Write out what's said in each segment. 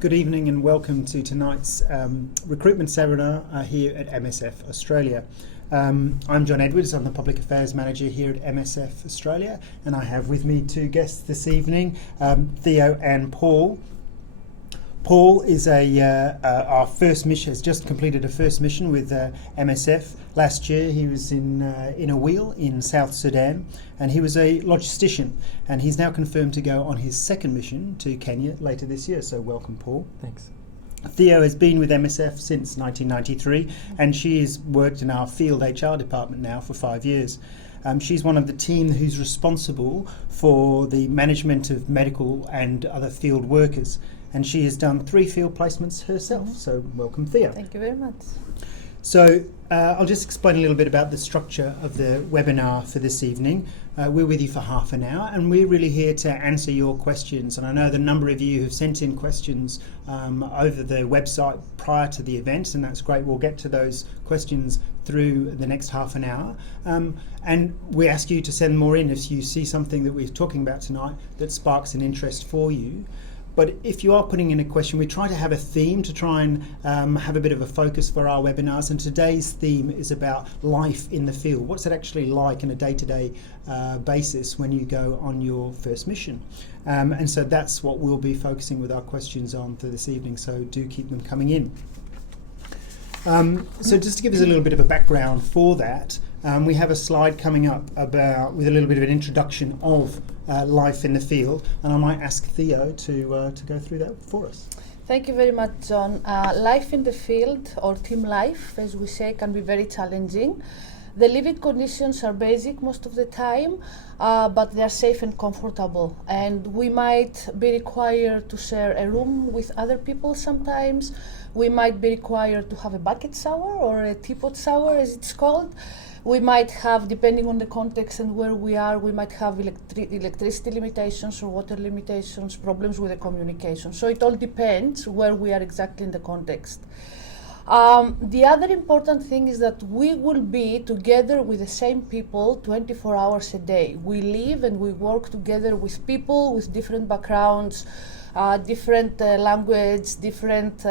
Good evening and welcome to tonight's recruitment seminar here at MSF Australia. I'm John Edwards, I'm the Public Affairs Manager here at MSF Australia, and I have with me two guests this evening, Theo and Paul. Paul is our first mission, has just completed a first mission with MSF. Last year he was in a wheel in South Sudan, and he was a logistician, and he's now confirmed to go on his second mission to Kenya later this year. So welcome, Paul. Thanks. Theo has been with MSF since 1993, and she has worked in our field HR department now for 5 years. She's one of the team who's responsible for the management of medical and other field workers, and she has done 3 field placements herself. So welcome, Theo. Thank you very much. So I'll just explain a little bit about the structure of the webinar for this evening. We're with you for half an hour, and we're really here to answer your questions. And I know the number of you have sent in questions over the website prior to the event, and that's great. We'll get to those questions through the next half an hour. And we ask you to send more in if you see something that we're talking about tonight that sparks an interest for you. But if you are putting in a question, we try to have a theme to try and have a bit of a focus for our webinars. And today's theme is about life in the field. What's it actually like on a day-to-day basis when you go on your first mission? And so that's what we'll be focusing with our questions on for this evening. So do keep them coming in. So just to give us a little bit of a background for that, we have a slide coming up with a little bit of an introduction of life in the field, and I might ask Theo to go through that for us. Thank you very much, John. Life in the field, or team life, as we say, can be very challenging. The living conditions are basic most of the time, but they are safe and comfortable. And we might be required to share a room with other people sometimes. We might be required to have a bucket shower or a teapot shower, as it's called. We might have, depending on the context and where we are, we might have electricity limitations or water limitations, problems with the communication. So it all depends where we are exactly in the context. The other important thing is that we will be together with the same people 24 hours a day. We live and we work together with people with different backgrounds, different language, different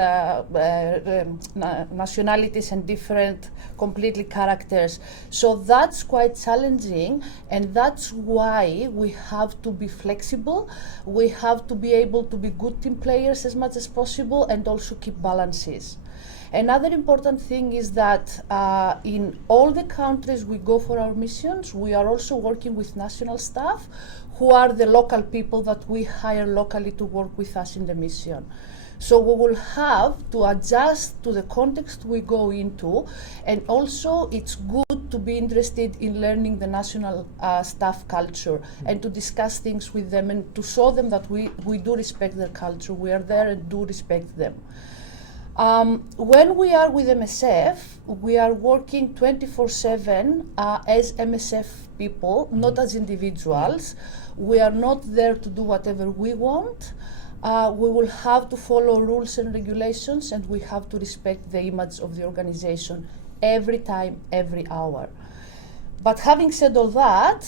nationalities, and different completely characters. So that's quite challenging, and that's why we have to be flexible. We have to be able to be good team players as much as possible, and also keep balances. Another important thing is that in all the countries we go for our missions, we are also working with national staff who are the local people that we hire locally to work with us in the mission. So we will have to adjust to the context we go into, and also it's good to be interested in learning the national staff culture and to discuss things with them and to show them that we do respect their culture. We are there and do respect them. When we are with MSF, we are working 24/7 as MSF people, not as individuals. We are not there to do whatever we want. We will have to follow rules and regulations, and we have to respect the image of the organization every time, every hour. But having said all that,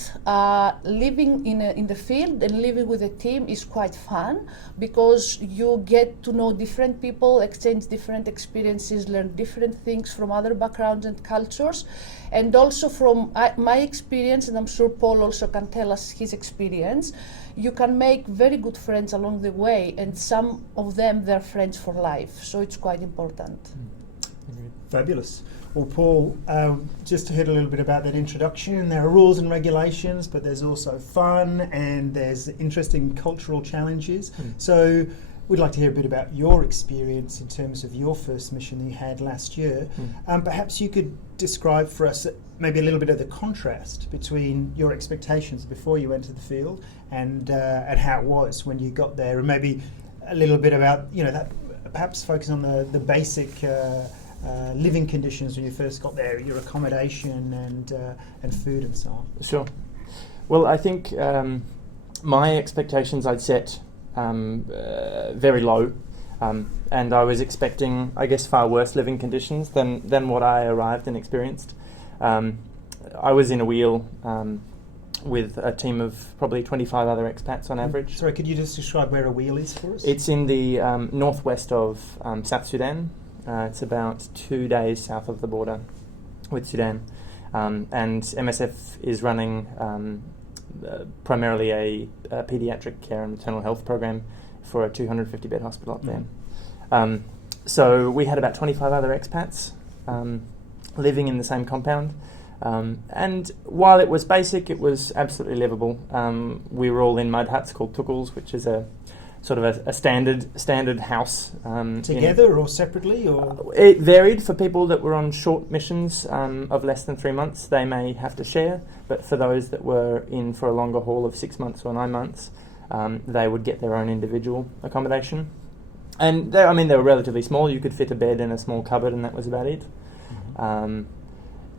living in the field and living with a team is quite fun, because you get to know different people, exchange different experiences, learn different things from other backgrounds and cultures. And also from my experience, and I'm sure Paul also can tell us his experience, you can make very good friends along the way, and some of them, they're friends for life. So it's quite important. Fabulous. Well, Paul, just heard a little bit about that introduction. There are rules and regulations, but there's also fun and there's interesting cultural challenges. So we'd like to hear a bit about your experience in terms of your first mission that you had last year. Perhaps you could describe for us maybe a little bit of the contrast between your expectations before you entered the field and how it was when you got there, and maybe a little bit about, that perhaps focus on the basic living conditions when you first got there, your accommodation and food and so on. Sure. Well, I think my expectations I'd set very low, and I was expecting, I guess, far worse living conditions than what I arrived and experienced. I was in a wheel with a team of probably 25 other expats on average. Sorry, could you just describe where a wheel is for us? It's in the northwest of South Sudan. It's about 2 days south of the border with Sudan. And MSF is running primarily a paediatric care and maternal health program for a 250-bed hospital up there. So we had about 25 other expats living in the same compound. And while it was basic, it was absolutely livable. We were all in mud huts called tukals, which is a sort of a standard house. Together or separately? Or it varied. For people that were on short missions of less than 3 months, they may have to share. But for those that were in for a longer haul of 6 months or 9 months, they would get their own individual accommodation. And they were relatively small. You could fit a bed in a small cupboard, and that was about it.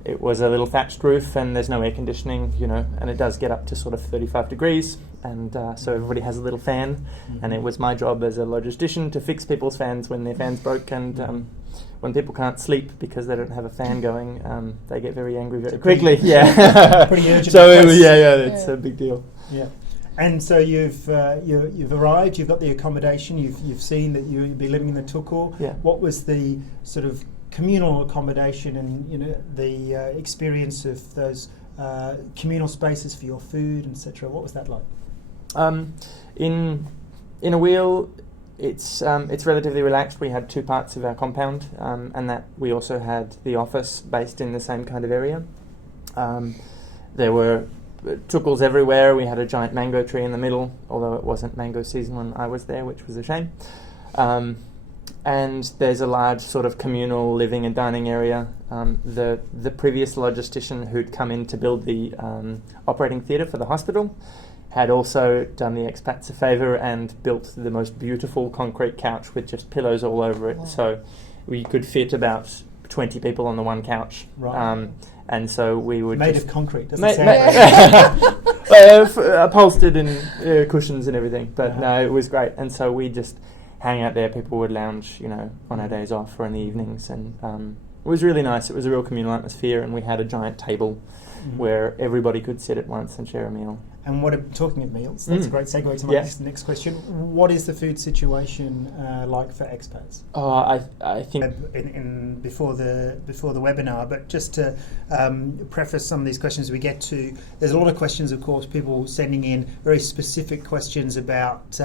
It was a little thatched roof, and there's no air conditioning, and it does get up to sort of 35 degrees, and so everybody has a little fan, and it was my job as a logistician to fix people's fans when their fans broke, and when people can't sleep because they don't have a fan going, they get very angry very quickly. Pretty urgent. So it's a big deal. Yeah. And so you've arrived. You've got the accommodation. You've seen that you'll be living in the tukul. Yeah. What was the sort of communal accommodation and the experience of those communal spaces for your food, etc.? What was that like? In a wheel, it's relatively relaxed. We had 2 parts of our compound, and that we also had the office based in the same kind of area. There were tukals everywhere. We had a giant mango tree in the middle, although it wasn't mango season when I was there, which was a shame. And there's a large sort of communal living and dining area. The previous logistician who'd come in to build the operating theatre for the hospital had also done the expats a favour and built the most beautiful concrete couch with just pillows all over it. Wow. So we could fit about 20 people on the one couch. Right. And so we would made of concrete, doesn't sound upholstered and cushions and everything. But no, it was great. And so we just hang out there. People would lounge, on our days off or in the evenings, and it was really nice. It was a real communal atmosphere, and we had a giant table where everybody could sit at once and share a meal. And talking of meals, that's a great segue to my next question. What is the food situation like for expats? I think before the webinar, but just to preface some of these questions we get to, there's a lot of questions, of course, people sending in very specific questions about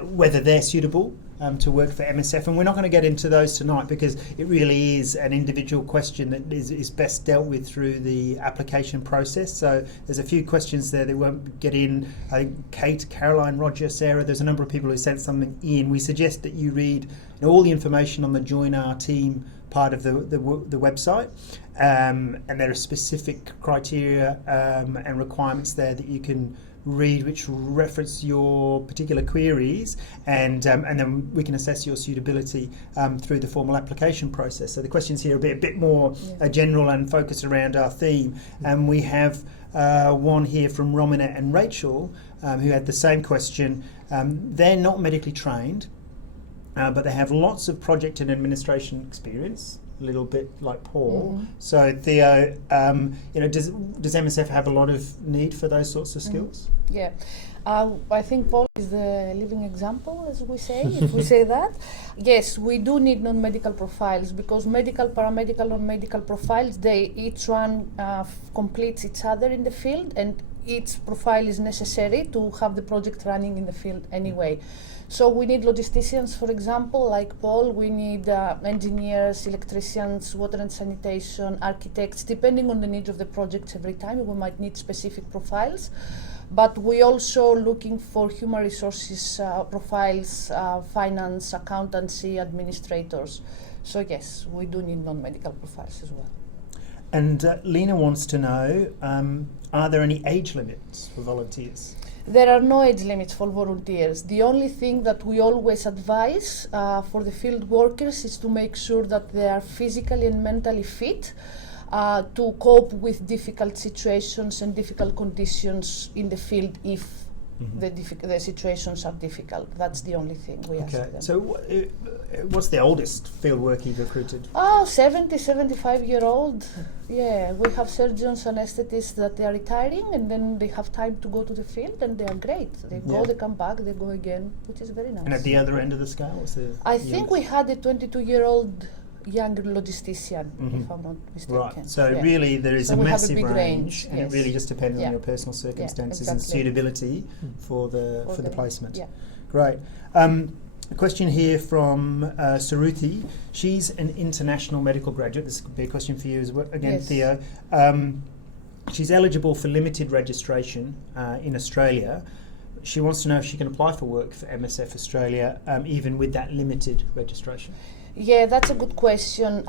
whether they're suitable to work for MSF, and we're not going to get into those tonight because it really is an individual question that is best dealt with through the application process. So there's a few questions there that won't get in. I think Kate, Caroline, Roger, Sarah, there's a number of people who sent something in. We suggest that you read all the information on the Join Our Team part of the website, and there are specific criteria and requirements there that you can read which reference your particular queries, and then we can assess your suitability through the formal application process. So the questions here are a bit more general and focused around our theme, and we have one here from Romina and Rachel who had the same question. They're not medically trained, but they have lots of project and administration experience, a little bit like Paul. So Theo, does MSF have a lot of need for those sorts of skills? Yeah, I think Paul is the living example, as we say, if we say that. Yes, we do need non-medical profiles because medical, paramedical, or medical profiles, each one completes each other in the field, and each profile is necessary to have the project running in the field anyway. So we need logisticians, for example, like Paul. We need engineers, electricians, water and sanitation, architects. Depending on the needs of the projects every time, we might need specific profiles. But we also looking for human resources profiles, finance, accountancy, administrators. So yes, we do need non-medical profiles as well. And Lena wants to know, are there any age limits for volunteers? There are no age limits for volunteers. The only thing that we always advise for the field workers is to make sure that they are physically and mentally fit to cope with difficult situations and difficult conditions in the field if the situations are difficult. That's the only thing we ask them. So what's the oldest field worker you've recruited? 70, 75-year-old. Yeah, we have surgeons, anesthetists that they are retiring, and then they have time to go to the field, and they are great. They go, they come back, they go again, which is very nice. And at the other end of the scale, what's the I think we had a 22-year-old younger logistician, if I'm not mistaken. Right, so really there is a we have massive big range, and yes. it really just depends on your personal circumstances and exactly. suitability for the placement. Yeah. Great. A question here from Saruthi. She's an international medical graduate. This could be a question for you as well, again, Yes. Theo. She's eligible for limited registration in Australia. She wants to know if she can apply for work for MSF Australia, even with that limited registration. Yeah, that's a good question.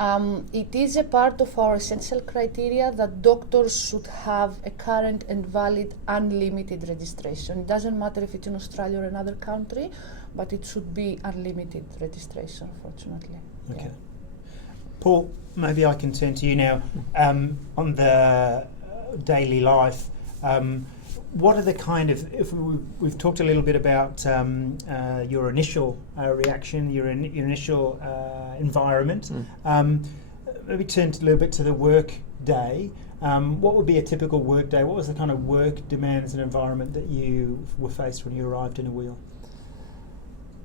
It is a part of our essential criteria that doctors should have a current and valid unlimited registration. It doesn't matter if it's in Australia or another country, but it should be unlimited registration, fortunately. Okay. Paul, maybe I can turn to you now. On the daily life, what are the kind of, if we've talked a little bit about your initial reaction, your initial environment, maybe turn a little bit to the work day. What would be a typical work day? What was the kind of work demands and environment that you were faced when you arrived in a wheel?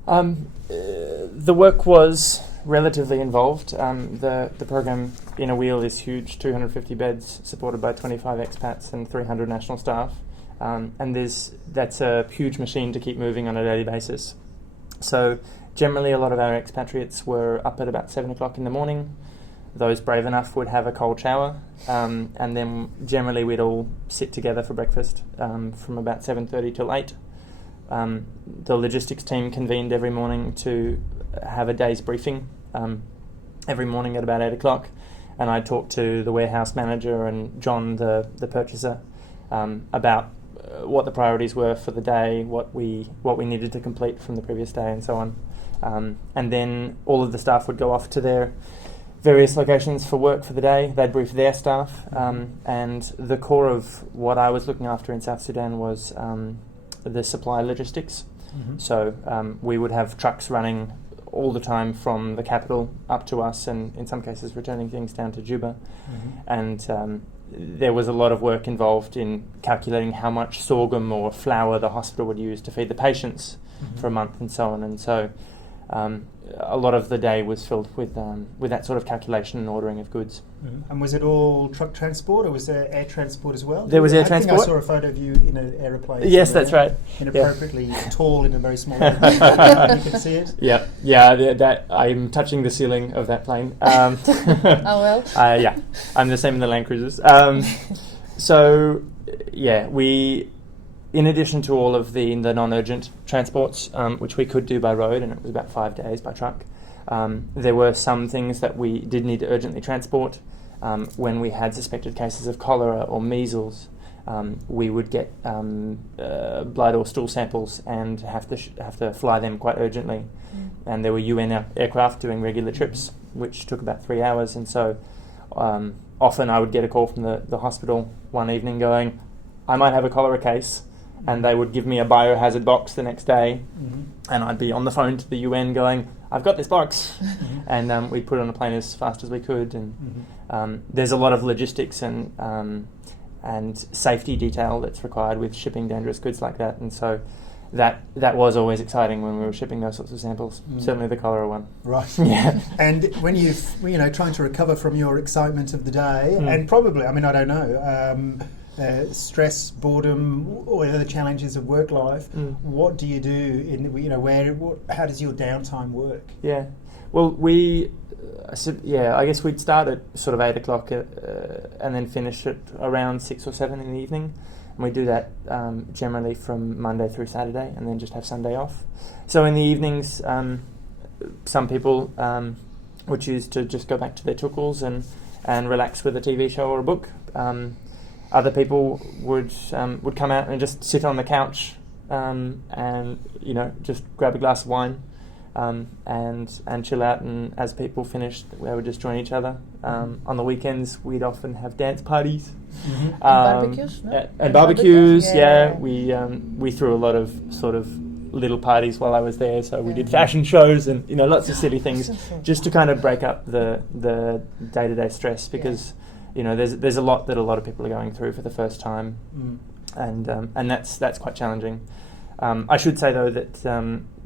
The work was relatively involved. The program in a wheel is huge, 250 beds, supported by 25 expats and 300 national staff. And that's a huge machine to keep moving on a daily basis. So generally a lot of our expatriates were up at about 7 o'clock in the morning. Those brave enough would have a cold shower, and then generally we'd all sit together for breakfast from about 7:30 till 8. The logistics team convened every morning to have a day's briefing every morning at about 8 o'clock, and I talked to the warehouse manager and John, the purchaser, about what the priorities were for the day, what we needed to complete from the previous day, and so on. And then all of the staff would go off to their various locations for work for the day. They'd brief their staff, and the core of what I was looking after in South Sudan was the supply logistics. So we would have trucks running all the time from the capital up to us, and in some cases returning things down to Juba. And there was a lot of work involved in calculating how much sorghum or flour the hospital would use to feed the patients for a month, and so on. And so a lot of the day was filled with that sort of calculation and ordering of goods. And was it all truck transport, or was there air transport as well? There was air transport. I think I saw a photo of you in an aeroplane. Yes, that's right. Inappropriately tall in a very small airplane. You can see it. Yeah. That I'm touching the ceiling of that plane. Oh well. Yeah, I'm the same in the Land Cruisers. So yeah, we, in addition to all of the non-urgent transports, which we could do by road, and it was about 5 days by truck, there were some things that we did need to urgently transport. When we had suspected cases of cholera or measles, we would get blood or stool samples and have to fly them quite urgently. And there were UN aircraft doing regular trips, which took about 3 hours. And so often I would get a call from the hospital one evening going, I might have a cholera case. And they would give me a biohazard box the next day, and I'd be on the phone to the UN going, I've got this box. And we'd put it on a plane as fast as we could. And there's a lot of logistics and safety detail that's required with shipping dangerous goods like that. And so that was always exciting when we were shipping those sorts of samples. Certainly the cholera one. Right. Yeah. And when you're trying to recover from your excitement of the day, and probably, I don't know, stress, boredom, or other challenges of work life. What do you do? How does your downtime work? Yeah, well, I guess we'd start at sort of 8 o'clock and then finish at around 6 or 7 in the evening. And we do that generally from Monday through Saturday, and then just have Sunday off. So in the evenings, some people would choose to just go back to their tukals and relax with a TV show or a book. Other people would come out and just sit on the couch and just grab a glass of wine and chill out. And as people finished, we would just join each other. On the weekends, we'd often have dance parties Barbecues, no? and barbecues. Yeah, we threw a lot of sort of little parties while I was there. So we did fashion shows and lots of silly things, just to kind of break up the day-to-day stress, because there's a lot that a lot of people are going through for the first time, and that's quite challenging. I should say though that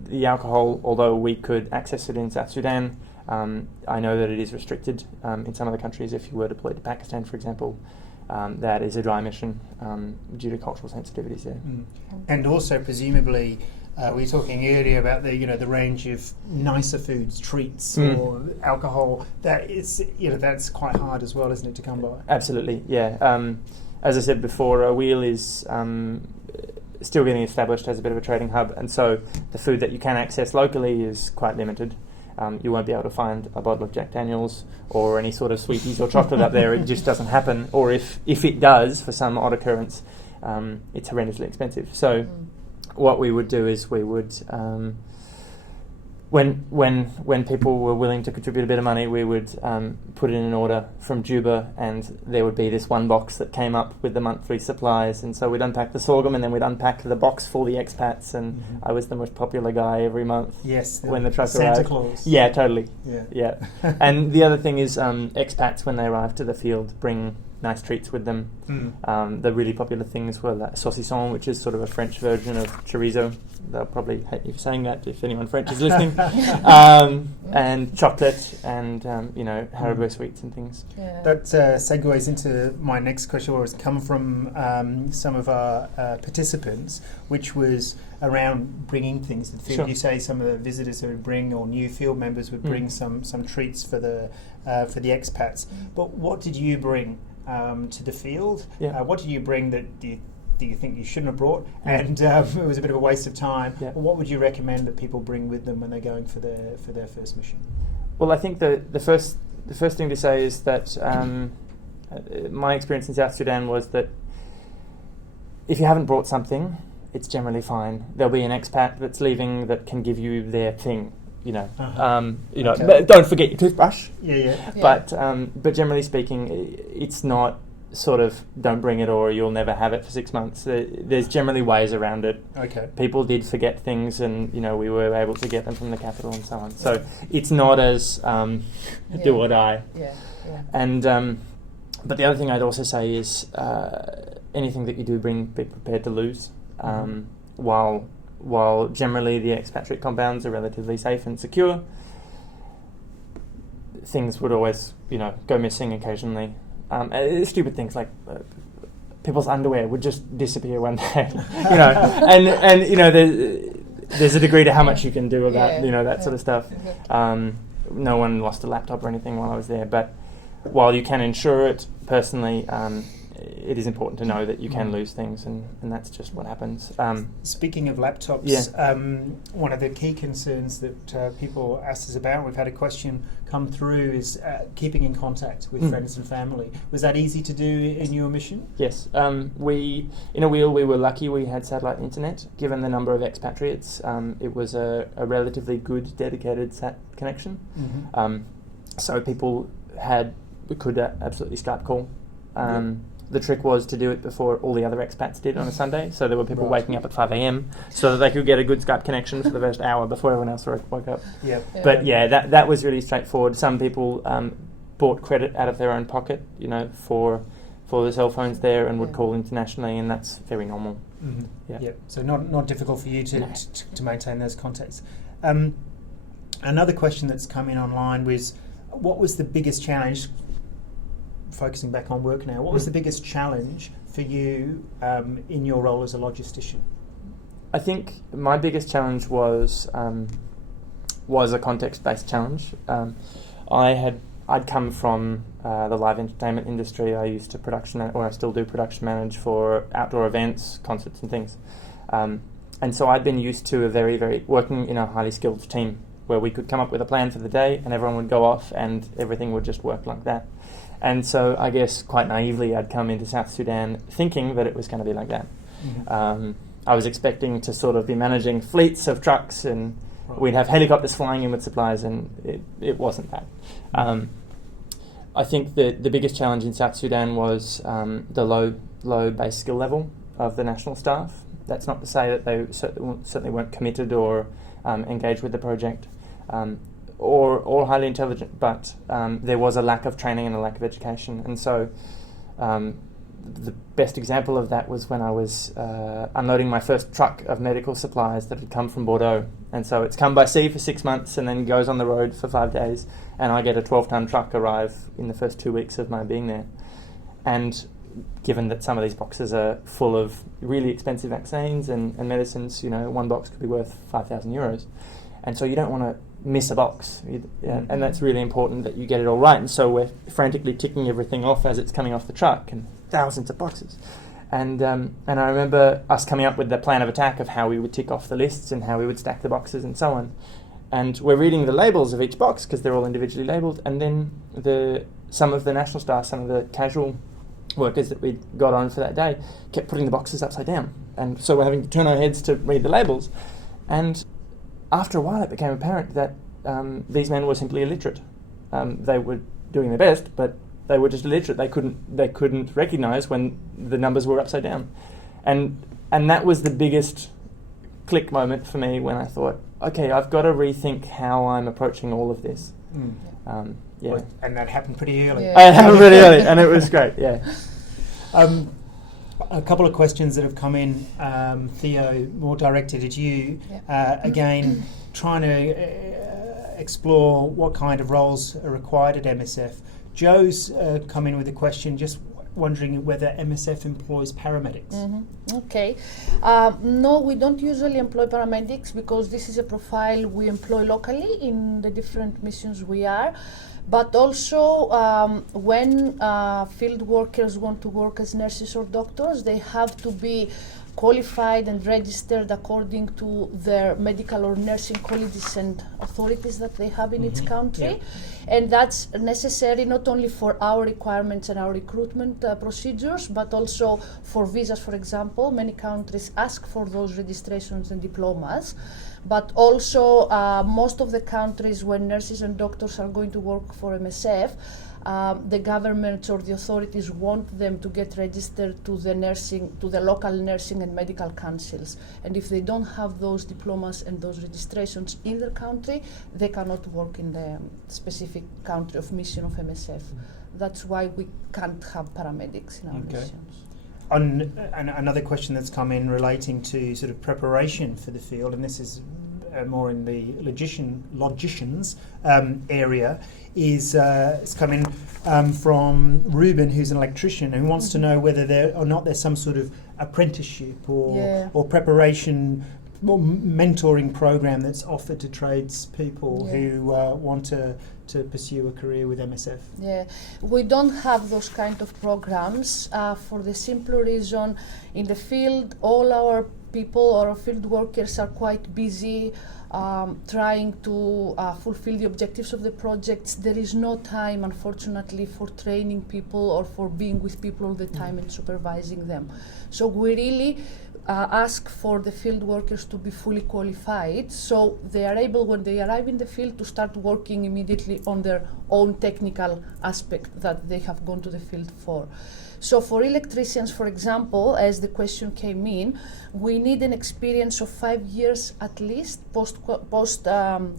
the alcohol, although we could access it in South Sudan, I know that it is restricted in some other countries. If you were deployed to Pakistan, for example, that is a dry mission due to cultural sensitivities there. And also, presumably, we were talking earlier about the range of nicer foods, treats, or alcohol. That is, that's quite hard as well, isn't it, to come by? Absolutely, yeah. As I said before, Wheel is still getting established as a bit of a trading hub, and so the food that you can access locally is quite limited. You won't be able to find a bottle of Jack Daniels or any sort of sweeties or chocolate up there. It just doesn't happen. Or if it does, for some odd occurrence, it's horrendously expensive. So what we would do is we would, when people were willing to contribute a bit of money, we would put in an order from Juba, and there would be this one box that came up with the monthly supplies. And so we'd unpack the sorghum, and then we'd unpack the box for the expats, and I was the most popular guy every month. Yes, when the truck Santa arrived. Claus. Yeah, totally. Yeah. And the other thing is, expats, when they arrive to the field, bring nice treats with them. The really popular things were like saucisson, which is sort of a French version of chorizo. They'll probably hate me for saying that if anyone French is listening. And chocolate and Haribo sweets and things. Yeah. That segues into my next question, or has come from some of our participants, which was around bringing things to the field. Sure. You say some of the visitors who would bring, or new field members would bring some treats for the expats. But what did you bring to the field? Yeah. What did you bring that do you think you shouldn't have brought, and it was a bit of a waste of time? Yeah. What would you recommend that people bring with them when they're going for their first mission? Well, I think the first thing to say is that my experience in South Sudan was that if you haven't brought something, it's generally fine. There'll be an expat that's leaving that can give you their thing. Okay. But don't forget your toothbrush. Yeah. But generally speaking, it's not sort of don't bring it or you'll never have it for 6 months. There's generally ways around it. Okay. People did forget things, and we were able to get them from the capital and so on. So it's not as do or die. Yeah. And but the other thing I'd also say is anything that you do bring, be prepared to lose. While generally the expatriate compounds are relatively safe and secure, things would always, go missing occasionally. Stupid things like people's underwear would just disappear one day, there's a degree to how much you can do about, that sort of stuff. No one lost a laptop or anything while I was there, but while you can insure it, personally, it is important to know that you can lose things, and that's just what happens. Speaking of laptops, one of the key concerns that people asked us about, we've had a question come through, is keeping in contact with friends and family. Was that easy to do in your mission? Yes. We were lucky we had satellite internet. Given the number of expatriates, it was a relatively good dedicated sat connection. So people could absolutely Skype call. The trick was to do it before all the other expats did on a Sunday, so there were people waking up at 5 a.m. so that they could get a good Skype connection for the first hour before everyone else woke up. But that was really straightforward. Some people bought credit out of their own pocket, for the cell phones there, and would call internationally, and that's very normal. So not difficult for you to maintain those contacts. Another question that's come in online was, what was the biggest challenge, focusing back on work now, what was the biggest challenge for you in your role as a logistician? I think my biggest challenge was a context-based challenge. I'd come from the live entertainment industry. I used to I still do production manage for outdoor events, concerts and things. And so I'd been used to working in a highly skilled team where we could come up with a plan for the day and everyone would go off and everything would just work like that. And so I guess quite naively I'd come into South Sudan thinking that it was going to be like that. I was expecting to sort of be managing fleets of trucks, and we'd have helicopters flying in with supplies, and it wasn't that. I think the biggest challenge in South Sudan was the low base skill level of the national staff. That's not to say that they certainly weren't committed or engaged with the project, or highly intelligent, but there was a lack of training and a lack of education. And so the best example of that was when I was unloading my first truck of medical supplies that had come from Bordeaux. And so it's come by sea for 6 months and then goes on the road for 5 days, and I get a 12-ton truck arrive in the first 2 weeks of my being there. And given that some of these boxes are full of really expensive vaccines and medicines, one box could be worth €5,000. And so you don't want to miss a box. And that's really important that you get it all right. And so we're frantically ticking everything off as it's coming off the truck, and thousands of boxes. And I remember us coming up with the plan of attack of how we would tick off the lists and how we would stack the boxes and so on. And we're reading the labels of each box because they're all individually labelled. And then some of the national staff, some of the casual workers that we got on for that day kept putting the boxes upside down. And so we're having to turn our heads to read the labels. And after a while it became apparent that these men were simply illiterate. They were doing their best, but they were just illiterate. They couldn't recognise when the numbers were upside down. And that was the biggest click moment for me when I thought, okay, I've got to rethink how I'm approaching all of this. Yeah. And that happened pretty early. Yeah. It happened pretty early, and it was great, yeah. A couple of questions that have come in, Theo, more directed at you. Again, trying to explore what kind of roles are required at MSF. Joe's come in with a question, just wondering whether MSF employs paramedics. Okay. No, we don't usually employ paramedics because this is a profile we employ locally in the different missions we are. But also, when field workers want to work as nurses or doctors, they have to be qualified and registered according to their medical or nursing colleges and authorities that they have in each country. And that's necessary not only for our requirements and our recruitment procedures, but also for visas, for example. Many countries ask for those registrations and diplomas. But also, most of the countries, when nurses and doctors are going to work for MSF, the governments or the authorities want them to get registered to the local nursing and medical councils. And if they don't have those diplomas and those registrations in their country, they cannot work in the specific country of mission of MSF. That's why we can't have paramedics in our missions. Another question that's come in relating to sort of preparation for the field, and this is more in the logicians area, is it's coming from Ruben, who's an electrician, who wants to know whether there or not there's some sort of apprenticeship or preparation or mentoring program that's offered to tradespeople who want to pursue a career with MSF. Yeah, we don't have those kind of programs for the simple reason in the field all our people or our field workers are quite busy trying to fulfill the objectives of the projects. There is no time, unfortunately, for training people or for being with people all the time and supervising them. So we really ask for the field workers to be fully qualified, so they are able, when they arrive in the field, to start working immediately on their own technical aspect that they have gone to the field for. So for electricians, for example, as the question came in, we need an experience of 5 years at least post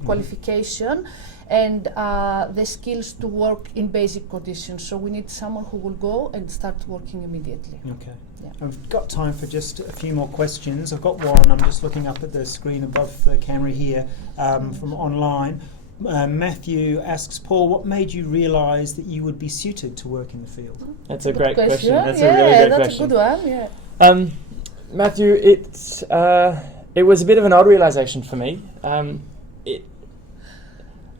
qualification, and the skills to work in basic conditions. So we need someone who will go and start working immediately. Okay. Yeah. I've got time for just a few more questions. I've got one. I'm just looking up at the screen above the camera here from online. Matthew asks, Paul, what made you realise that you would be suited to work in the field? That's a great question. That's a really great that's question. That's a good one, Matthew, it was a bit of an odd realisation for me.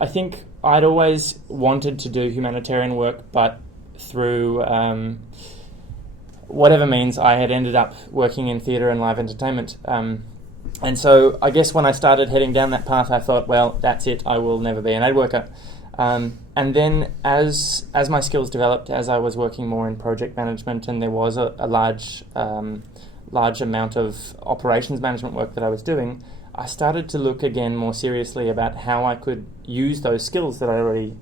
I think I'd always wanted to do humanitarian work, but through whatever means, I had ended up working in theatre and live entertainment. And so I guess when I started heading down that path, I thought, well, that's it, I will never be an aid worker. And then as my skills developed, as I was working more in project management, and there was a large amount of operations management work that I was doing, I started to look again more seriously about how I could use those skills that I already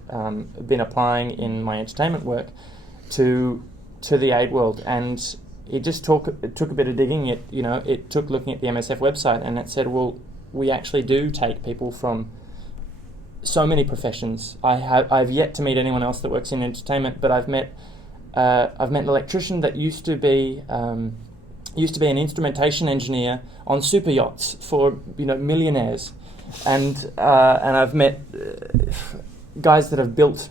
been applying in my entertainment work to the aid world. And it took a bit of digging. It took looking at the MSF website, and it said, well, we actually do take people from so many professions. I've yet to meet anyone else that works in entertainment, but I've met an electrician that used to be an instrumentation engineer on super yachts for millionaires, and I've met guys that have built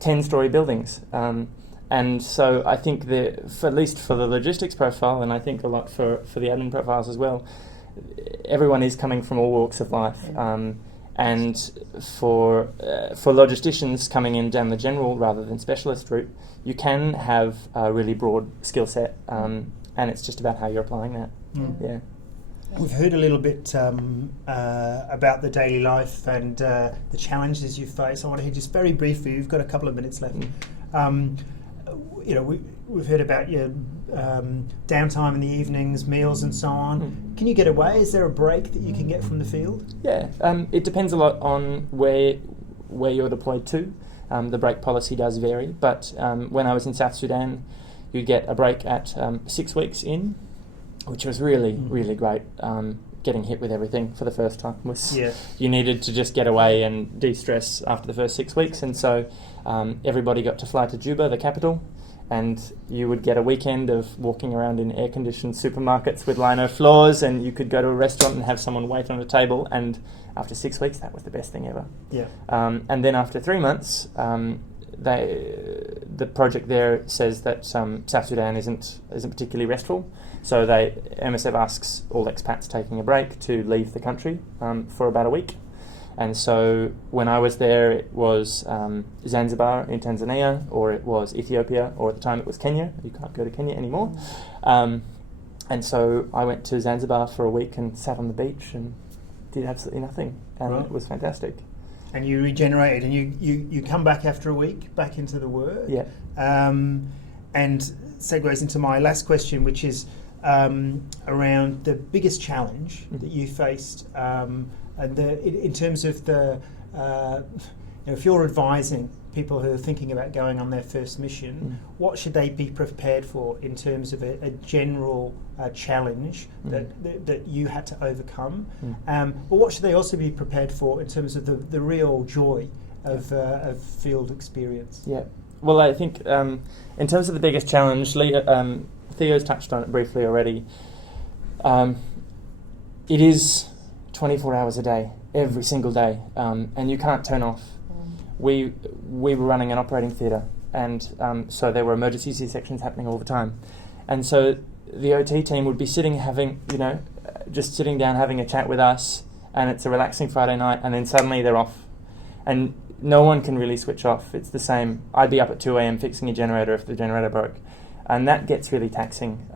10-story buildings. And so I think at least for the logistics profile, and I think a lot for the admin profiles as well, everyone is coming from all walks of life. And for logisticians coming in down the general rather than specialist route, you can have a really broad skill set, and it's just about how you're applying that. Yeah. We've heard a little bit about the daily life and the challenges you face. I want to hear just very briefly, we've got a couple of minutes left. We've heard about your downtime in the evenings, meals and so on. Can you get away? Is there a break that you can get from the field? Yeah, it depends a lot on where you're deployed to. The break policy does vary, but when I was in South Sudan, you'd get a break at 6 weeks in, which was really, really great. Getting hit with everything for the first time was you needed to just get away and de-stress after the first 6 weeks, and so everybody got to fly to Juba, the capital, and you would get a weekend of walking around in air-conditioned supermarkets with lino floors, and you could go to a restaurant and have someone wait on a table, and after 6 weeks that was the best thing ever. And then after 3 months, the project there says that South Sudan isn't particularly restful, so MSF asks all expats taking a break to leave the country for about a week. And so when I was there, it was Zanzibar in Tanzania, or it was Ethiopia, or at the time it was Kenya. You can't go to Kenya anymore. And so I went to Zanzibar for a week and sat on the beach and did absolutely nothing, and it was fantastic. And you regenerated, and you come back after a week, back into the work. Yeah. And segues into my last question, which is around the biggest challenge that you faced, and in terms of if you're advising people who are thinking about going on their first mission, what should they be prepared for in terms of a general challenge that you had to overcome? But what should they also be prepared for in terms of the real joy of field experience? Yeah. Well, I think in terms of the biggest challenge, Theo's touched on it briefly already. It is 24 hours a day, every single day, and you can't turn off. We were running an operating theatre, and so there were emergency C-sections happening all the time. And so the OT team would be sitting just sitting down having a chat with us, and it's a relaxing Friday night, and then suddenly they're off. And no one can really switch off. It's the same. I'd be up at 2 a.m. fixing a generator if the generator broke, and that gets really taxing.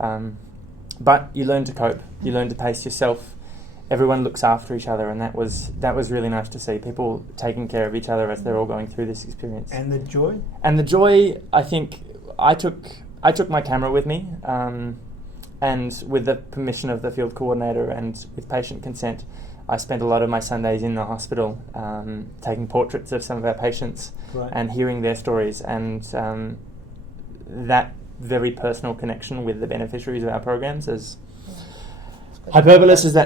But you learn to cope. You learn to pace yourself. Everyone looks after each other, and that was really nice to see, people taking care of each other as they're all going through this experience. And the joy? And the joy, I think, I took my camera with me, and with the permission of the field coordinator and with patient consent, I spent a lot of my Sundays in the hospital taking portraits of some of our patients and hearing their stories, and that very personal connection with the beneficiaries of our programs, as hyperbolous as that